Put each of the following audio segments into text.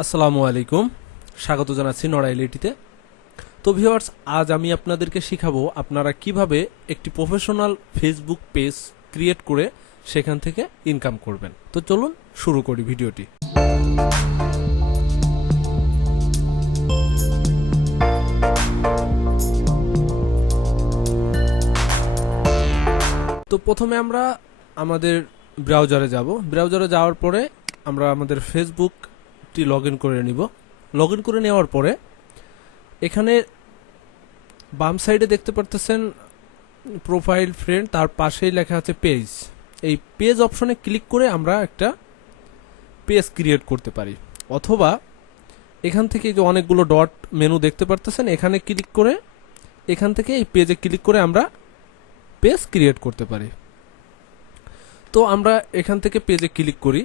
আসসালামু আলাইকুম, স্বাগত জানাচ্ছি নড়াইলিটিতে। তো ভিউয়ার্স, আজ আমি আপনাদেরকে শিখাবো আপনারা কিভাবে একটি প্রফেশনাল ফেসবুক পেজ ক্রিয়েট করে সেখান থেকে ইনকাম করবেন। তো চলুন শুরু করি ভিডিওটি। তো প্রথমে আমরা আমাদের ব্রাউজারে যাব। ব্রাউজারে যাওয়ার পরে আমরা আমাদের ফেসবুকটি লগ ইন করে নিব। লগ ইন করে নেওয়ার পরে এখানে বাম সাইডে দেখতে পারতেছেন প্রোফাইল ফ্রেন্ড, তার পাশেই লেখা আছে পেজ। এই পেজ অপশনে ক্লিক করে আমরা একটা পেজ ক্রিয়েট করতে পারি, অথবা এখান থেকে যে অনেকগুলো ডট মেনু দেখতে পারতেছেন, এখানে ক্লিক করে এখান থেকে এই পেজে ক্লিক করে আমরা পেজ ক্রিয়েট করতে পারি। তো আমরা এখান থেকে পেজে ক্লিক করি।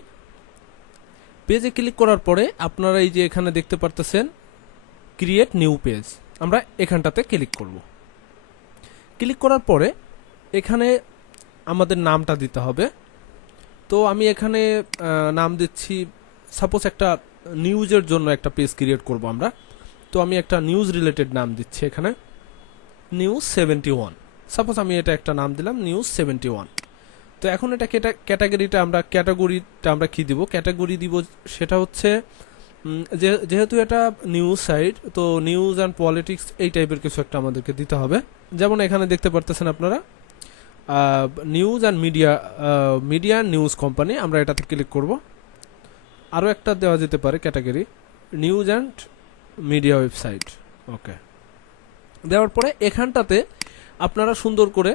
পেজে ক্লিক করার পরে আপনারা এই যে এখানে দেখতে পারতেছেন ক্রিয়েট নিউ পেজ, আমরা এখানটাতে ক্লিক করব। ক্লিক করার পরে এখানে আমাদের নামটা দিতে হবে। তো আমি এখানে নাম দিচ্ছি, সাপোজ একটা নিউজের জন্য একটা পেজ ক্রিয়েট করব আমরা। তো আমি একটা নিউজ রিলেটেড নাম দিচ্ছি, এখানে নিউজ 71। সাপোজ আমি এটা একটা নাম দিলাম নিউজ 71। তো এখন এটা ক্যাটাগরিটা আমরা কি দিব, ক্যাটাগরি দিব সেটা হচ্ছে যেহেতু এটা নিউজ সাইট, তো নিউজ অ্যান্ড পলিটিক্স এই টাইপের কিছু একটা আমাদেরকে দিতে হবে। যেমন এখানে দেখতে পারতেছেন আপনারা news and media news company, আমরা এটাতে ক্লিক করব। আরও একটা দেওয়া যেতে পারে category news and media website. Okay, দেওয়ার পরে এখানটাতে আপনারা সুন্দর করে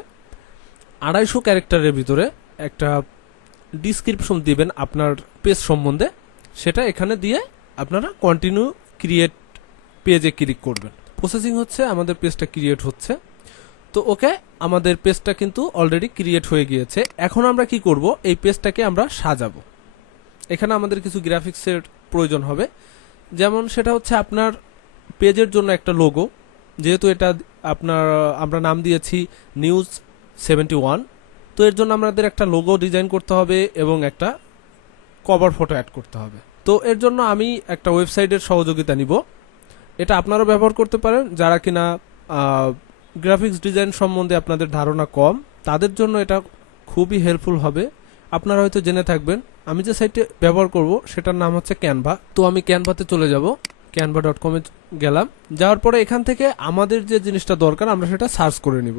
250 ক্যারেক্টারের ভিতরে একটা ডিসক্রিপশন দিবেন আপনার পেজ সম্বন্ধে। সেটা এখানে দিয়ে আপনারা কন্টিনিউ ক্রিয়েট পেজে ক্লিক করবেন। প্রসেসিং হচ্ছে, আমাদের পেজটা ক্রিয়েট হচ্ছে। তো ওকে, আমাদের পেজটা কিন্তু অলরেডি ক্রিয়েট হয়ে গিয়েছে। এখন আমরা কি করব, এই পেজটাকে আমরা সাজাবো। এখানে আমাদের কিছু গ্রাফিক্সের প্রয়োজন হবে। যেমন সেটা হচ্ছে আপনার পেজের জন্য একটা লোগো, যেহেতু এটা আমরা নাম দিয়েছি নিউজ 71। তো এর জন্য আমাদের একটা লোগো ডিজাইন করতে হবে এবং একটা কভার ফটো অ্যাড করতে হবে। তো এর জন্য আমি একটা ওয়েবসাইটের সহযোগিতা নিব। এটা আপনারাও ব্যবহার করতে পারেন, যারা কিনা গ্রাফিক্স ডিজাইন সম্বন্ধে আপনাদের ধারণা কম, তাদের জন্য এটা খুবই হেল্পফুল হবে। আপনারা হয়তো জেনে থাকবেন। আমি যে সাইটে ব্যবহার করব সেটার নাম হচ্ছে ক্যানভা। তো আমি ক্যানভাতে চলে যাব, canva.com-এ গেলাম। যাওয়ার পরে এখান থেকে আমাদের যে জিনিসটা দরকার আমরা সেটা সার্চ করে নিব।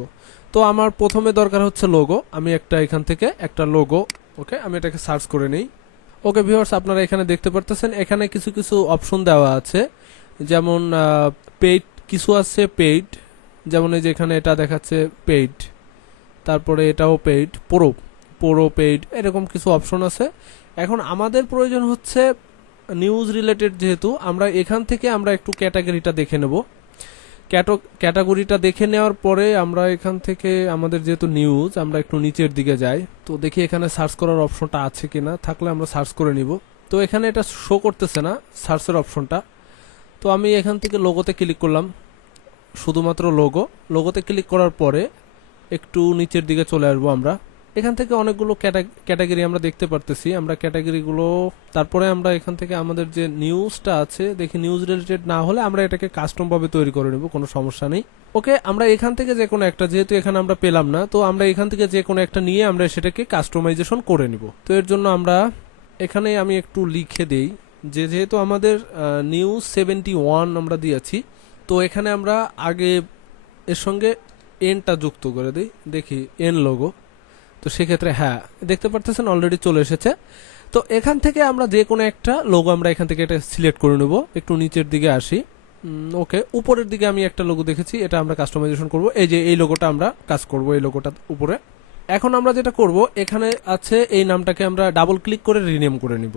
তো আমার প্রথমে দরকার হচ্ছে লোগো। আমি এখান থেকে একটা লোগো, ওকে, আমি এটাকে সার্চ করে নিই। ওকে ভিউয়ার্স, আপনারা এখানে দেখতে পারতেছেন এখানে কিছু কিছু অপশন দেওয়া আছে। যেমন পেইড কিছু আছে, পেইড, যেমন এই যে এখানে এটা দেখাচ্ছে পেইড, তারপরে এটাও পেইড, প্রো পেইড, এরকম কিছু অপশন আছে। এখন আমাদের প্রয়োজন হচ্ছে নিউজ রিলেটেড, যেহেতু আমরা এখান থেকে আমরা একটু ক্যাটাগরিটা দেখে নেব। ক্যাটাগরিটা দেখে নেওয়ার পরে আমরা এখান থেকে আমাদের যেহেতু নিউজ, আমরা একটু নিচের দিকে যাই। তো দেখি এখানে সার্চ করার অপশনটা আছে কিনা, থাকলে আমরা সার্চ করে নিব। তো এখানে এটা শো করতেছে না সার্চের অপশনটা। তো আমি এখান থেকে লোগোতে ক্লিক করলাম, শুধুমাত্র লোগোতে ক্লিক করার পরে একটু নিচের দিকে চলে আসবো আমরা। এখান থেকে অনেকগুলো ক্যাটাগরি আমরা দেখতে পারতেছি। আমরা ক্যাটাগরিগুলো, তারপরে আমরা এখান থেকে আমাদের যে নিউজটা আছে, দেখি নিউজ রিলেটেড না হলে আমরা এটাকে কাস্টম ভাবে তৈরি করে নেব, কোনো সমস্যা নেই। ওকে, আমরা এখান থেকে যে কোনো একটা, যেহেতু এখানে আমরা পেলাম না, তো আমরা এখান থেকে যে কোনো একটা নিয়ে আমরা সেটাকে কাস্টমাইজেশন করে নিব। তো এর জন্য আমরা এখানে আমি একটু লিখে দেই যে যেহেতু আমাদের নিউজ 71 আমরা দিয়েছি, তো এখানে আমরা আগে এর সঙ্গে এনটা যুক্ত করে দিই, দেখি এন লোগো। তো সেক্ষেত্রে হ্যাঁ, দেখতে পারতেছেন অলরেডি চলে এসেছে। তো এখান থেকে আমরা যে কোনো একটা লোগো আমরা এখান থেকে এটা সিলেক্ট করে নেব। একটু নিচের দিকে আসি। ওকে, উপরের দিকে আমি একটা লোগো দেখেছি, এটা আমরা কাস্টমাইজেশন করব। এই যে এই লোগোটা আমরা কাজ করব, এই লোগোটা উপরে। এখন আমরা যেটা করব, এখানে আছে এই নামটাকে আমরা ডাবল ক্লিক করে রিনেম করে নিব।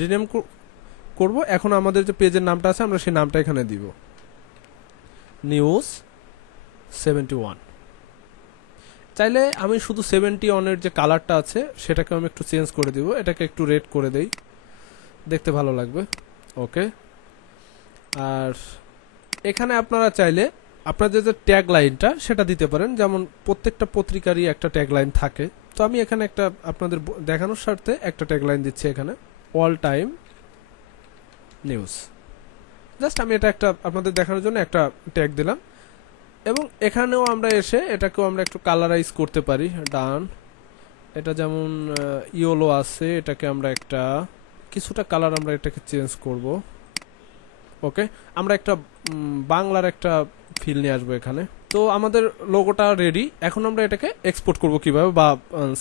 রিনেম করব। এখন আমাদের যে পেজের নামটা আছে আমরা সেই নামটা এখানে দিব, নিউজ 71। চাইলে আমি শুধু 71-এর যে কালারটা আছে সেটাকে আমি একটু চেঞ্জ করে দিব, এটাকে একটু রেড করে দেই, দেখতে ভালো লাগবে। ওকে, আর এখানে আপনারা চাইলে আপনাদের যে ট্যাগ লাইনটা সেটা দিতে পারেন। যেমন প্রত্যেকটা পত্রিকারই একটা ট্যাগ লাইন থাকে। তো আমি এখানে একটা আপনাদের দেখানোর স্বার্থে একটা ট্যাগ লাইন দিচ্ছি, এখানে অল টাইম নিউজ। জাস্ট আমি এটা একটা আপনাদের দেখানোর জন্য একটা ট্যাগ দিলাম। এবং এখানেও আমরা এসে এটাকেও আমরা একটু কালারাইজ করতে পারি। ডান, এটা যেমন ইয়েলো আছে, এটাকে আমরা একটা কিছুটা কালার আমরা এটাকে চেঞ্জ করব। ওকে, আমরা একটা বাংলার একটা ফিল নিয়ে আসবো এখানে। তো আমাদের লোগোটা রেডি। এখন আমরা এটাকে এক্সপোর্ট করব কিভাবে বা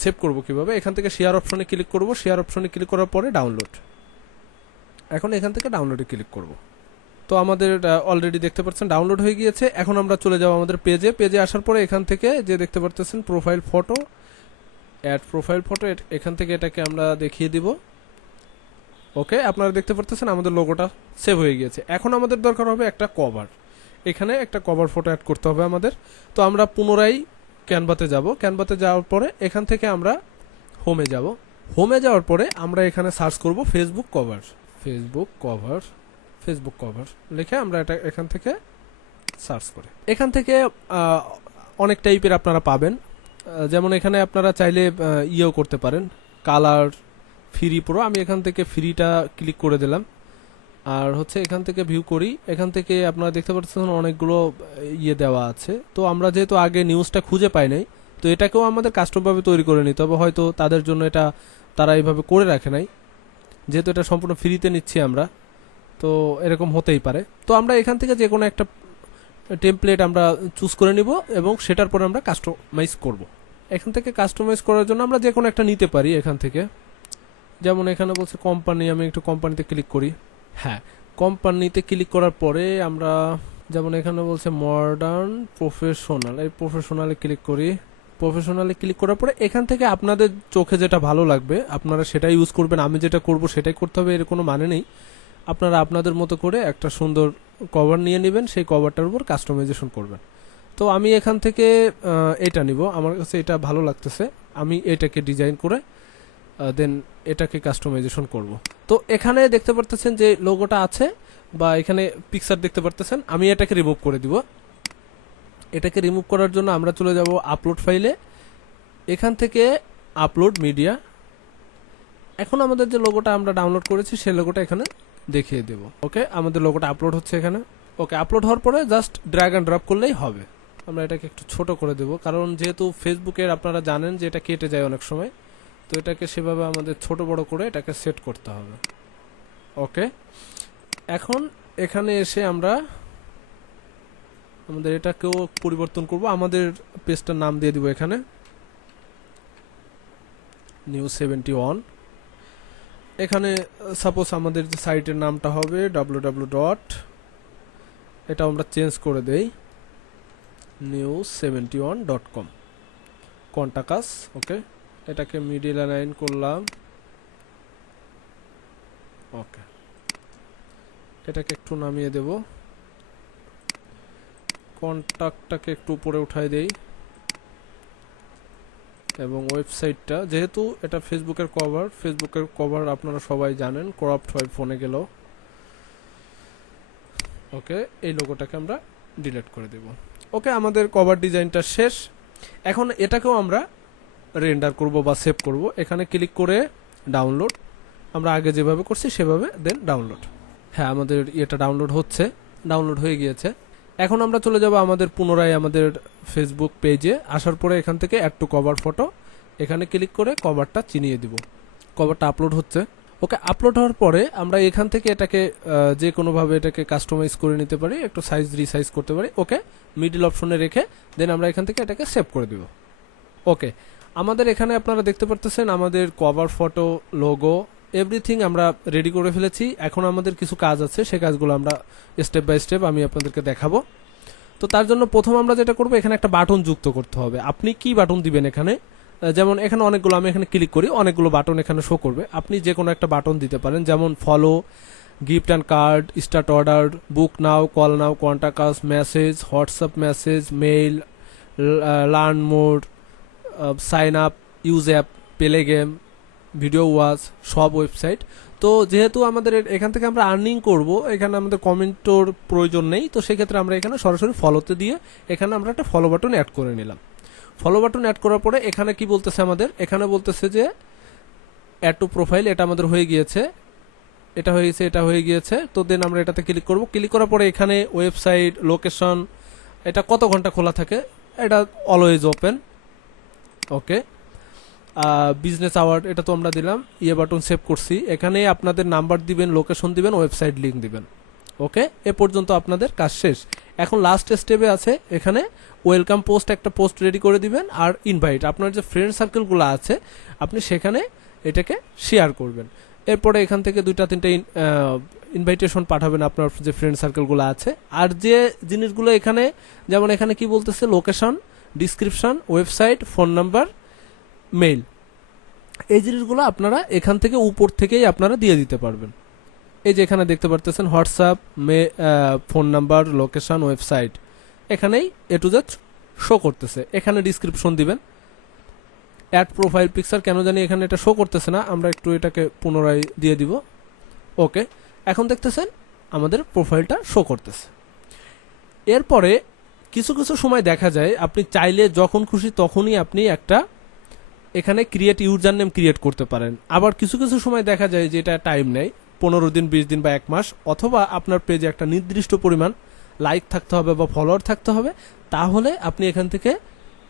সেভ করব কিভাবে, এখান থেকে শেয়ার অপশনে ক্লিক করব। শেয়ার অপশনে ক্লিক করার পরে ডাউনলোড, এখন এখান থেকে ডাউনলোডে ক্লিক করব। তো আমাদের অলরেডি দেখতে পাচ্ছেন ডাউনলোড হয়ে গিয়েছে। এখন আমরা চলে যাব আমাদের পেজে। পেজে আসার পরে এখান থেকে যে দেখতে পাচ্ছেন profile photo, add profile photo, এখান থেকে এটাকে আমরা দেখিয়ে দিব। ওকে, আপনারা দেখতে পাচ্ছেন আমাদের লোগোটা সেভ হয়ে গিয়েছে। এখন আমাদের দরকার হবে একটা কভার। এখানে একটা কভার ফটো অ্যাড করতে হবে আমাদের। তো আমরা পুনরায় ক্যানভাতে যাব। ক্যানভাতে যাওয়ার পরে এখান থেকে আমরা হোমে যাব। হোমে যাওয়ার পরে আমরা এখানে সার্চ করব Facebook cover. Facebook cover, Facebook cover লিখে আমরা এটা এখান থেকে সার্চ করে এখান থেকে অনেক টাইপের আপনারা পাবেন। যেমন এখানে আপনারা চাইলে ইয়েও করতে পারেন, কালার ফ্রি প্রো। আমি এখান থেকে ফ্রিটা ক্লিক করে দিলাম। আর হচ্ছে এখান থেকে ভিউ করি, এখান থেকে আপনারা দেখতে পাচ্ছেন অনেকগুলো ইয়ে দেওয়া আছে। তো আমরা যেহেতু আগে নিউজটা খুঁজে পাই নাই, তো এটাকেও আমাদের কাস্টমভাবে তৈরি করে নিতে হবে। হয়তো তাদের জন্য এটা তারা এইভাবে করে রাখে নাই, যেহেতু এটা সম্পূর্ণ ফ্রিতে নিচ্ছি আমরা, তো এরকম হতেই পারে। তো আমরা এখান থেকে যে কোনো একটা টেমপ্লেট আমরা চুজ করে নিব এবং সেটার পরে আমরা কাস্টমাইজ করব। এখান থেকে কাস্টমাইজ করার জন্য আমরা যে কোনো একটা নিতে পারি এখান থেকে। যেমন এখানে বলছে কোম্পানি, আমি একটু কোম্পানিতে ক্লিক করি। হ্যাঁ, কোম্পানিতে ক্লিক করার পরে আমরা যেমন এখানে বলছে মডার্ন প্রফেশনাল, এই প্রফেশনালে ক্লিক করি। প্রফেশনালে ক্লিক করার পরে এখান থেকে আপনাদের চোখে যেটা ভালো লাগবে আপনারা সেটাই ইউজ করবেন। আমি যেটা করব সেটাই করতে হবে এর কোনো মানে নেই। আপনারা আপনাদের মতো করে একটা সুন্দর কভার নিয়ে নেবেন, সেই কভারটার উপর কাস্টমাইজেশন করবেন। তো আমি এখান থেকে এটা নিব, আমার কাছে এটা ভালো লাগতেছে, আমি এটাকে ডিজাইন করে দেন এটাকে কাস্টমাইজেশন করব। তো এখানে দেখতে পারতেছেন যে লোগোটা আছে বা এখানে পিকচার দেখতে পারতেছেন, আমি এটাকে রিমুভ করে দিব। এটাকে রিমুভ করার জন্য আমরা চলে যাব আপলোড ফাইলে, এখান থেকে আপলোড মিডিয়া। এখন আমাদের যে লোগোটা আমরা ডাউনলোড করেছি সেই লোগোটা এখানে দেখিয়ে দেব। ওকে, আমাদের লোগোটা আপলোড হচ্ছে এখানে। ওকে, আপলোড হওয়ার পরে জাস্ট ড্র্যাগ অ্যান্ড ড্রপ করলেই হবে। আমরা এটাকে একটু ছোট করে দেব, কারণ যেহেতু ফেসবুকের আপনারা জানেন যে এটা কেটে যায় অনেক সময়, তো এটাকে সেভাবে আমাদের ছোট বড় করে এটাকে সেট করতে হবে। ওকে, এখন এখানে এসে আমরা আমাদের এটাকেও পরিবর্তন করব। আমাদের পেজটার নাম দিয়ে দিব এখানে নিউজ 71। এখানে সাপোজ আমাদের যে সাইটের নামটা হবে www. এটা আমরা চেঞ্জ করে দেই news71.com কন্টাকাস। ওকে, এটাকে মিডিল লাইন করলাম। ওকে, এটাকে একটু নামিয়ে দেব, কন্টাক্টটাকে একটু উপরে উঠাই দেই এবং ওয়েবসাইটটা, যেহেতু এটা ফেসবুকের কভার আপনারা সবাই জানেন করাপ্ট হয় ফোনে গেলেও। ওকে, এই লোগোটাকে আমরা ডিলিট করে দেব। ওকে, আমাদের কভার ডিজাইনটা শেষ। এখন এটাকেও আমরা রেন্ডার করব বা সেভ করব। এখানে ক্লিক করে ডাউনলোড, আমরা আগে যেভাবে করছি সেভাবে দেন ডাউনলোড। হ্যাঁ, আমাদের এটা ডাউনলোড হচ্ছে, ডাউনলোড হয়ে গিয়েছে। এখন আমরা চলে যাব আমাদের পুনরায় আমাদের ফেসবুক পেজে। আসার পরে এখান থেকে অ্যাড টু কভার ফটো, এখানে ক্লিক করে কভারটা চিনিয়ে দিব। কভারটা আপলোড হচ্ছে। ওকে, আপলোড হওয়ার পরে আমরা এখান থেকে এটাকে যে কোনোভাবে এটাকে কাস্টমাইজ করে নিতে পারি, একটু সাইজ রিসাইজ করতে পারি। ওকে, মিডল অপশনে রেখে দেন আমরা এখান থেকে এটাকে সেভ করে দিব। ওকে, আমাদের এখানে আপনারা দেখতে পারতেছেন আমাদের কভার ফটো, লোগো, এভরিথিং আমরা রেডি করে ফেলেছি। এখন আমাদের কিছু কাজ আছে, সেই কাজগুলো আমরা স্টেপ বাই স্টেপ আমি আপনাদেরকে দেখাবো। তো তার জন্য প্রথম আমরা যেটা করবো, এখানে একটা বাটন যুক্ত করতে হবে। আপনি কি বাটন দিবেন এখানে, যেমন এখানে অনেকগুলো, আমি এখানে ক্লিক করি, অনেকগুলো বাটন এখানে শো করবে। আপনি যে কোনো একটা বাটন দিতে পারেন, যেমন follow, gift and card, start order, book now, call now, contact us, message, WhatsApp message, mail, learn more, sign up, use app, play game, video watch, সব ওয়েবসাইট। তো যেহেতু আমাদের এখান থেকে আমরা আর্নিং করব, এখানে আমাদের কমেন্টর প্রয়োজন নেই, তো সেক্ষেত্রে আমরা এখানে সরাসরি ফলোতে দিয়ে এখানে আমরা একটা ফলো বাটন অ্যাড করে নিলাম। ফলো বাটন অ্যাড করার পরে এখানে কি বলতেছে আমাদের, এখানে বলতেছে যে অ্যাড টু প্রোফাইল, এটা আমাদের হয়ে গিয়েছে। এটা হয়ে গেছে, এটা হয়ে গিয়েছে। তো দেন আমরা এটাতে ক্লিক করব। ক্লিক করার পরে এখানে ওয়েবসাইট, লোকেশন, এটা কত ঘন্টা খোলা থাকে, এটা অলওয়েজ ওপেন। ওকে, বিজনেস আওয়ার এটা তো আমরা দিলাম, বাটন সেভ করছি। এখানে আপনাদের নাম্বার দিবেন, লোকেশন দিবেন, ওয়েবসাইট লিঙ্ক দিবেন। ওকে, এ পর্যন্ত আপনাদের কাজ শেষ। এখন লাস্ট স্টেপে আছে, এখানে ওয়েলকাম পোস্ট, একটা পোস্ট রেডি করে দিবেন, আর ইনভাইট, আপনার যে ফ্রেন্ড সার্কেলগুলো আছে আপনি সেখানে এটাকে শেয়ার করবেন। এরপরে এখান থেকে 2-3টে ইনভাইটেশন পাঠাবেন আপনার যে ফ্রেন্ড সার্কেলগুলো আছে। আর যে জিনিসগুলো এখানে, যেমন এখানে কি বলতেছে, location, description, website, phone number, mail, এই জিনিসগুলো আপনারা এখান থেকে উপর থেকেই আপনারা দিয়ে দিতে পারবেন। এই যে এখানে দেখতে পারতেছেন WhatsApp, phone number, location, website, এখানেই এ টু জেড শো করতেছে। এখানে ডিসক্রিপশন দিবেন। অ্যাড প্রোফাইল পিকচার, কেন জানি এখানে এটা শো করতেছে না, আমরা একটু এটাকে পুনরায় দিয়ে দিব। ওকে, এখন দেখতেছেন আমাদের প্রোফাইলটা শো করতেছে। এরপরে কিছু কিছু সময় দেখা যায় আপনি চাইলে যখন খুশি তখনই আপনি একটা এখানে ক্রিয়েট ইউজার নেম ক্রিয়েট করতে পারেন। আবার কিছু কিছু সময় দেখা যায় যে এটা টাইম নেয়, 15 দিন, 20 দিন বা 1 মাস, অথবা আপনার পেজে একটা নির্দিষ্ট পরিমাণ লাইক থাকতে হবে বা ফলোয়ার থাকতে হবে, তাহলে আপনি এখান থেকে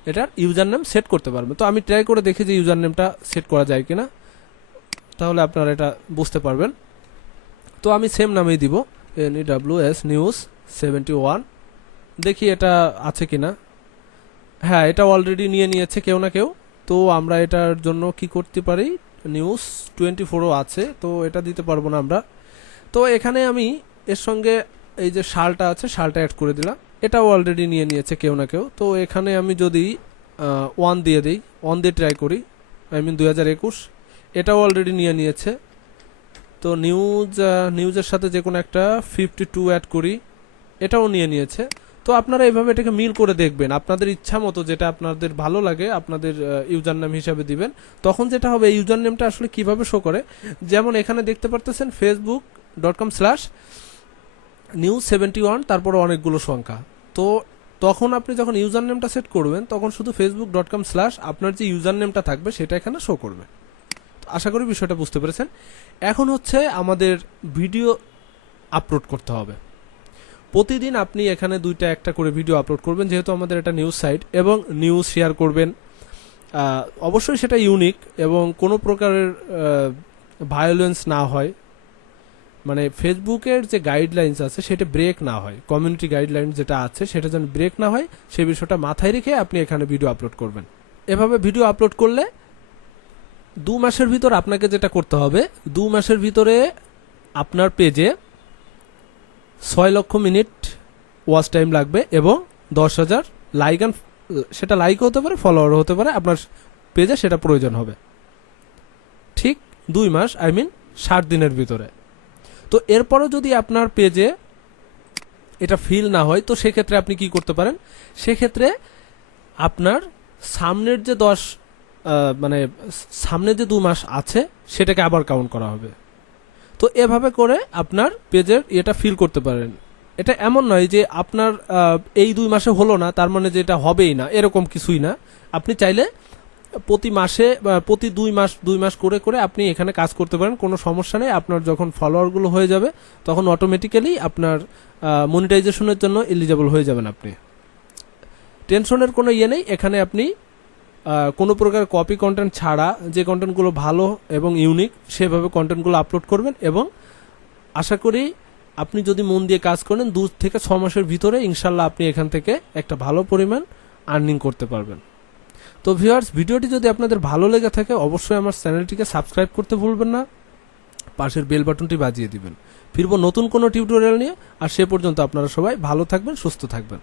এটার ইউজার নেম সেট করতে পারবেন। তো আমি ট্রাই করে দেখি যে ইউজার নেমটা সেট করা যায় কিনা, তাহলে আপনারা এটা বুঝতে পারবেন। তো আমি সেম নামেই দিব, NEWS নিউজ 71। দেখি এটা আছে কিনা। হ্যাঁ, এটা অলরেডি নিয়ে নিয়েছে কেউ না কেউ। তো আমরা এটার জন্য কি করতে পারি, নিউজ 24ও আছে, তো এটা দিতে পারবো না আমরা। তো এখানে আমি এর সঙ্গে এই যে সালটা আছে, সালটা অ্যাড করে দিলাম। এটাও অলরেডি নিয়ে নিয়েছে কেউ না কেউ। তো এখানে আমি যদি 1 দিয়ে দিই, 1 দিয়ে ট্রাই করি, 2021, এটাও অলরেডি নিয়ে নিয়েছে। তো নিউজের সাথে যে কোনো একটা 52 অ্যাড করি, এটাও নিয়ে নিয়েছে। তো আপনারা এইভাবে এটাকে মিল করে দেখবেন, আপনাদের ইচ্ছা মতো যেটা আপনাদের ভালো লাগে আপনাদের ইউজার নেম হিসাবে দিবেন। তখন যেটা হবে, ইউজার নেমটা আসলে কিভাবে শো করে, যেমন এখানে দেখতে পারতেছেন facebook.com/news71, তারপর অনেকগুলো সংখ্যা। তো তখন আপনি যখন ইউজার নেমটা সেট করবেন, তখন শুধু facebook.com/ আপনার যে ইউজার নেমটা থাকবে সেটা এখানে শো করবে। আশা করি বিষয়টা বুঝতে পেরেছেন। এখন হচ্ছে আমাদের ভিডিও আপলোড করতে হবে। প্রতিদিন আপনি এখানে 2টা-1টা করে ভিডিও আপলোড করবেন, যেহেতু আমাদের এটা নিউজ সাইট, এবং নিউজ শেয়ার করবেন। অবশ্যই সেটা ইউনিক এবং কোনো প্রকারের ভায়োলেন্স না হয়, মানে ফেসবুকের যে গাইডলাইন্স আছে সেটা ব্রেক না হয়, কমিউনিটি গাইডলাইন যেটা আছে সেটা যেন ব্রেক না হয়, সেই বিষয়টা মাথায় রেখে আপনি এখানে ভিডিও আপলোড করবেন। এভাবে ভিডিও আপলোড করলে 2 মাসের ভিতর আপনাকে যেটা করতে হবে, 2 মাসের ভিতরে আপনার পেজে 6 লক্ষ মিনিট ওয়াচ টাইম লাগবে এবং 10,000 লাইক, সেটা লাইক হতে পারে, ফলোয়ার হতে পারে, আপনার পেজে সেটা প্রয়োজন হবে। ঠিক 2 মাস, 60 দিনের ভিতরে। তো এরপরও যদি আপনার পেজে এটা ফিল না হয়, তো সেক্ষেত্রে আপনি কি করতে পারেন, সেক্ষেত্রে আপনার সামনের যে সামনে যে 2 মাস আছে সেটাকে আবার কাউন্ট করা হবে। তো এভাবে করে আপনার পেজের এটা ফিল করতে পারেন। এটা এমন নয় যে আপনার এই 2 মাসে হলো না তার মানে যে এটা হবেই না, এরকম কিছুই না। আপনি চাইলে প্রতি মাসে প্রতি 2 মাস করে করে আপনি এখানে কাজ করতে পারেন, কোনো সমস্যা নেই। আপনার যখন ফলোয়ারগুলো হয়ে যাবে তখন অটোমেটিক্যালি আপনার মনিটাইজেশনের জন্য এলিজিবল হয়ে যাবেন আপনি। টেনশনের কোনো ইয়ে নেই। এখানে আপনি কোনো প্রকার কপি কন্টেন্ট ছাড়া যে কন্টেন্টগুলো ভালো এবং ইউনিক সেভাবে কন্টেন্টগুলো আপলোড করবেন, এবং আশা করি আপনি যদি মন দিয়ে কাজ করেন 2 থেকে 6 মাসের ভিতরে ইনশাল্লাহ আপনি এখান থেকে একটা ভালো পরিমাণ আর্নিং করতে পারবেন। তো ভিউয়ার্স, ভিডিওটি যদি আপনাদের ভালো লেগে থাকে অবশ্যই আমার চ্যানেলটিকে সাবস্ক্রাইব করতে ভুলবেন না, পাশের বেল বাটনটি বাজিয়ে দিবেন। ফিরবো নতুন কোনো টিউটোরিয়াল নিয়ে, আর সে পর্যন্ত আপনারা সবাই ভালো থাকবেন, সুস্থ থাকবেন।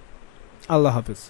আল্লাহ হাফেজ।